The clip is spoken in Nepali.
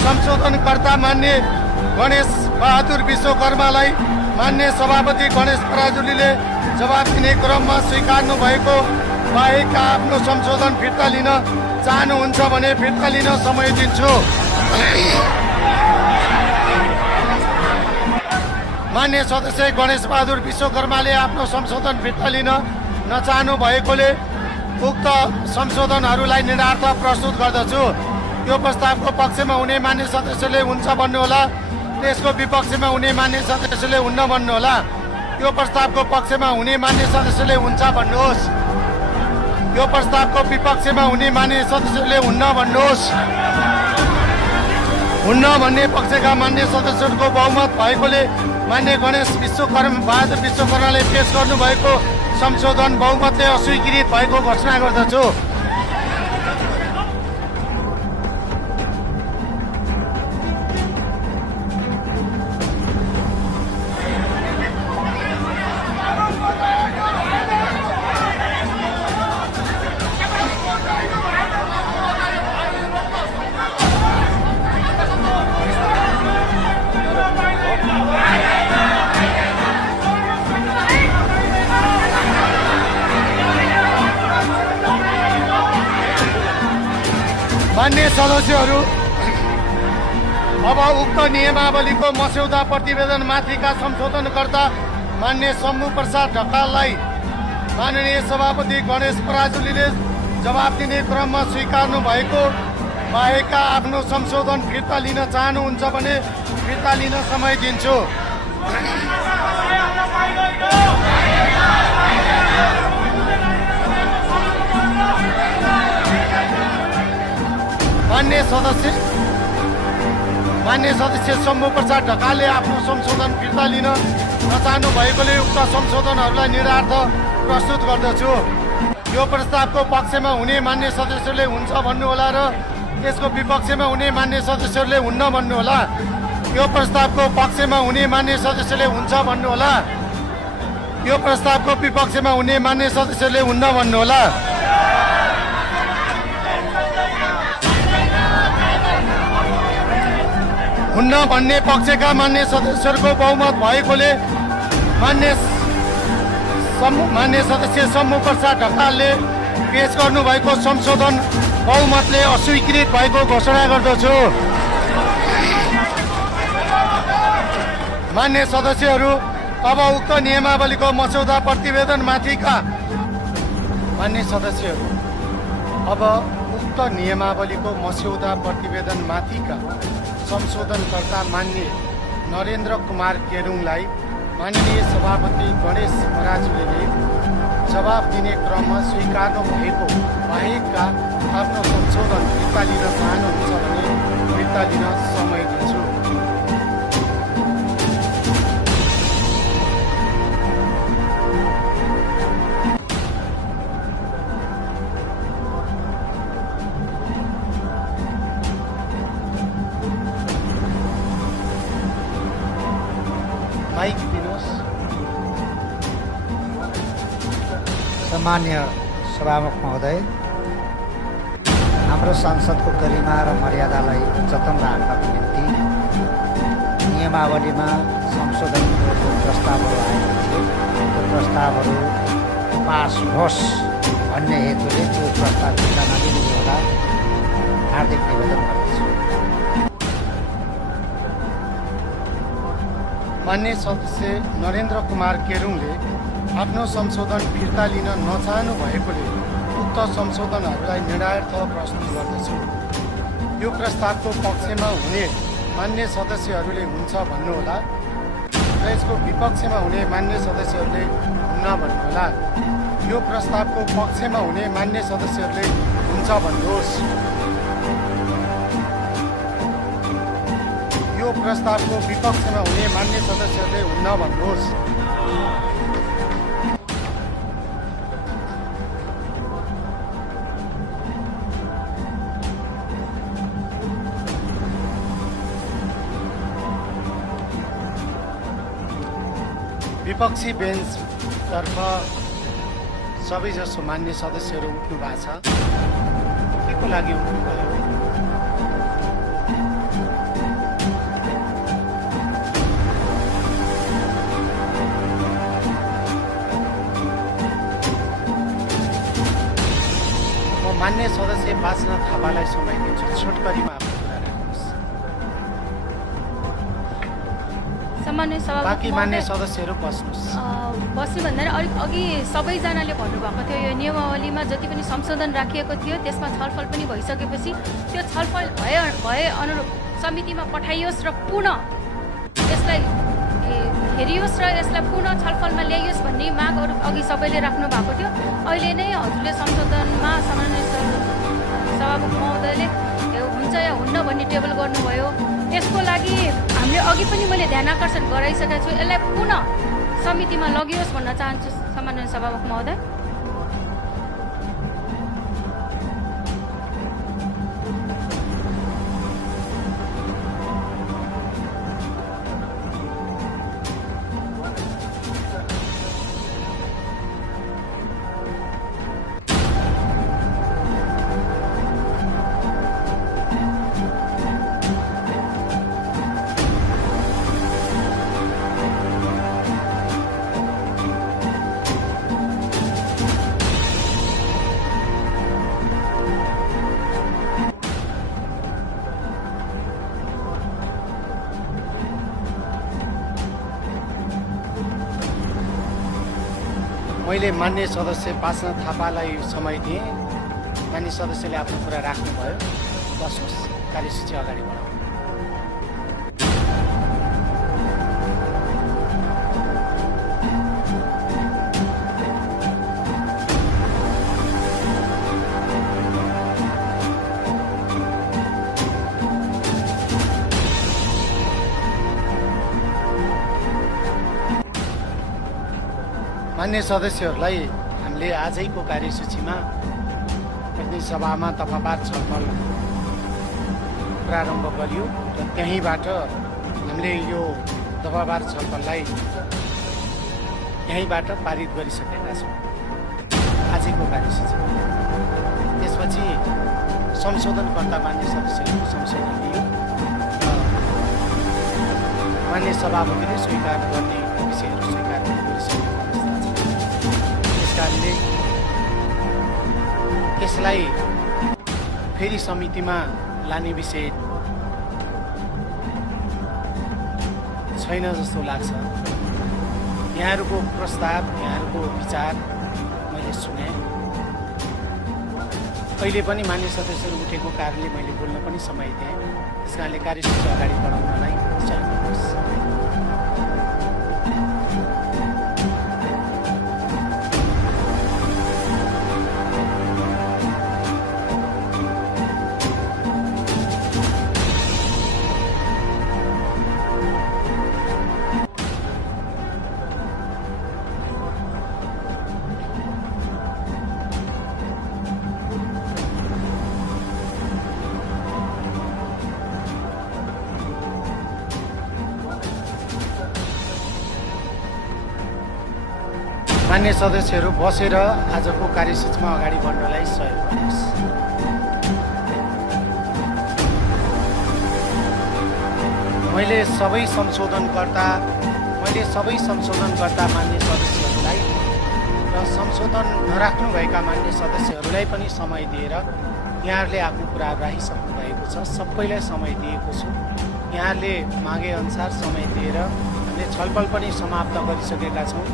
संशोधनकर्ता मान्य गणेश बहादुर विश्वकर्मालाई मान्य सभापति गणेश पराजुलीले जवाब दिने क्रममा स्वीकार्नु भएको बाहेक आफ्नो संशोधन फिर्ता लिन चाहनुहुन्छ भने फिर्ता लिन समय दिन्छु। मान्य सदस्य गणेश बहादुर विश्वकर्माले आफ्नो संशोधन फिर्ता लिन नचाहनु भएकोले उक्त संशोधनहरूलाई निरार्थ प्रस्तुत गर्दछु। यो प्रस्तावको पक्षमा हुने मान्य सदस्यले हुन्छ भन्नुहोला, त्यसको विपक्षमा हुने मान्य सदस्यले हुन्न भन्नुहोला। यो प्रस्तावको पक्षमा हुने मान्य सदस्यले हुन्छ भन्नुहोस्, यो प्रस्तावको विपक्षमा हुने मान्य सदस्यले हुन्न भन्नुहोस्। हुन्न भन्ने पक्षका मान्य सदस्यहरूको बहुमत भएकोले मान्य गणेश बहादुर विश्वकर्माले पेश गर्नुभएको संशोधन बहुमतले अस्वीकृत भएको घोषणा गर्दछु। मान्य सदस्यहरू, अब उक्त नियमावलीको मस्यौदा प्रतिवेदनमाथिका संशोधनकर्ता मान्य शम्भु प्रसाद ढकाललाई माननीय सभापति गणेश पराजुलीले जवाब दिने क्रममा स्वीकार्नु भएको बाहेकका आफ्नो संशोधन फिर्ता लिन चाहनुहुन्छ भने फिर्ता लिन समय दिन्छु। मान्य सदस्य शम्भु प्रसाद ढकालले आफ्नो संशोधन फिर्ता लिन नचाहनु भएकोले उक्त संशोधनहरूलाई निरार्थ प्रस्तुत गर्दछु। यो प्रस्तावको पक्षमा हुने मान्य सदस्यले हुन्छ भन्नुहोला र त्यसको विपक्षमा हुने मान्य सदस्यहरूले हुन्न भन्नुहोला। यो प्रस्तावको पक्षमा हुने मान्य सदस्यले हुन्छ भन्नुहोला, यो प्रस्तावको विपक्षमा हुने मान्य सदस्यहरूले हुन्न भन्नुहोला। हुन्न भन्ने पक्षका मान्य सदस्यहरूको बहुमत भएकोले मान्य सदस्य शम्भु प्रसाद ढकालले पेश गर्नुभएको संशोधन बहुमतले अस्वीकृत भएको घोषणा गर्दछु। मान्य सदस्यहरू, अब उक्त नियमावलीको मस्यौदा प्रतिवेदनमाथिका मान्य सदस्यहरू, अब उक्त नियमावलीको मस्यौदा प्रतिवेदनमाथिका संशोधनकर्ता मान्य नरेन्द्र कुमार केरुङलाई माननीय सभापति गणेश पराजुलीले जवाब दिने क्रममा स्वीकार्नु भएको बाहेकका आफ्नो संशोधन फिर्ता लिन चाहनुहुन्छ भने फिर्ता लिन समय दिन्छु। माइक दिनुहोस्। सम्मान्य सभामुख महोदय, हाम्रो संसदको गरिमा र मर्यादालाई जतन राख्नको निम्ति नियमावलीमा संशोधन गरेको प्रस्तावहरू आएको थियो। त्यो प्रस्तावहरू पास होस् भन्ने हेतुले त्यो प्रस्ताव फिर्ता नलिनु होला हार्दिक निवेदन गर्दछु। मान्य सदस्य नरेन्द्र कुमार केरुङले आफ्नो संशोधन फिर्ता लिन नचाहनु भएकोले उक्त संशोधनहरूलाई निरार्थ प्रस्तुत गर्दछु। यो प्रस्तावको पक्षमा हुने मान्य सदस्यहरूले हुन्छ भन्नुहोला र यसको विपक्षमा हुने मान्य सदस्यहरूले हुन्न भन्नुहोला। यो प्रस्तावको पक्षमा हुने मान्य सदस्यहरूले हुन्छ भन्नुहोस्, यो प्रस्तावको विपक्षमा हुने मान्य सदस्यहरूले हुन्न भन्नुहोस्। विपक्षी बेन्चतर्फ सबैजसो मान्य सदस्यहरू उठ्नु भएको छ। के को लागि उठ्नु भयो? बाँच्न थापालाई समय दिन्छु, छोटकरीमा आफ्नो कुरा राख्नुहोस्। सामान्य सभा बाँकी मान्य सदस्यहरू बस्नुहोस्। बस्नु भन्दा अलिक अघि सबैजनाले भन्नुभएको थियो यो नियमावलीमा जति पनि संशोधन राखिएको थियो त्यसमा छलफल पनि भइसकेपछि त्यो छलफल भए अनुरूप समितिमा पठाइयोस् र पुनः यसलाई हेरियोस् र यसलाई पुनः छलफलमा ल्याइयोस् भन्ने मागहरू अघि सबैले राख्नु भएको थियो। अहिले नै हजुरले संशोधनमा सामान्य सभामुख महोदयले हुन्छ या हुन्न भन्ने टेबल गर्नुभयो। त्यसको लागि हामीले अघि पनि मैले ध्यान आकर्षण गराइसकेको छु। यसलाई पुनः समितिमा लगियोस् भन्न चाहन्छु सामान्य सभामुख महोदय। मैले मान्य सदस्य बाँच्न थापालाई समय दिएँ। मान्य सदस्यले आफ्नो कुरा राख्नुभयो। बस्नुहोस्, कार्यसूची अगाडि बढाउँ। मान्य सदस्यहरूलाई हामीले आजैको कार्यसूचीमा प्रतिनिधि सभामा दफावार छलफल प्रारम्भ गरियो र त्यहीँबाट हामीले यो दफावार छलफललाई यहीँबाट पारित गरिसकेका छौँ आजैको कार्यसूचीमा। त्यसपछि संशोधनकर्ता मान्य सदस्यहरूको संशोधन लियो र मान्य सभामुखले स्वीकार गर्ने विषयहरू स्वीकार गरिसकेको कारणले यसलाई फेरि समितिमा लाने विषय छैन जस्तो लाग्छ। यहाँहरूको प्रस्ताव, यहाँहरूको विचार मैले सुने। अहिले पनि मान्य सदस्यहरू उठेको कारणले मैले बोल्न पनि समय दिएँ। त्यस कारणले कार्यसूची अगाडि बढाउनलाई सहयोग गर्नुहोस्। मान्य सदस्यहरू बसेर आजको कार्यसूचीमा अगाडि बढ्नलाई सहयोग गर्नुहोस्। मैले सबै संशोधनकर्ता मान्य सदस्यहरूलाई र संशोधन नराख्नुभएका मान्य सदस्यहरूलाई पनि समय दिएर यहाँहरूले आफ्नो कुरा राखिसक्नु भएको छ। सबैलाई समय दिएको छु। यहाँहरूले मागे अनुसार समय दिएर हामीले छलफल पनि समाप्त गरिसकेका छौँ।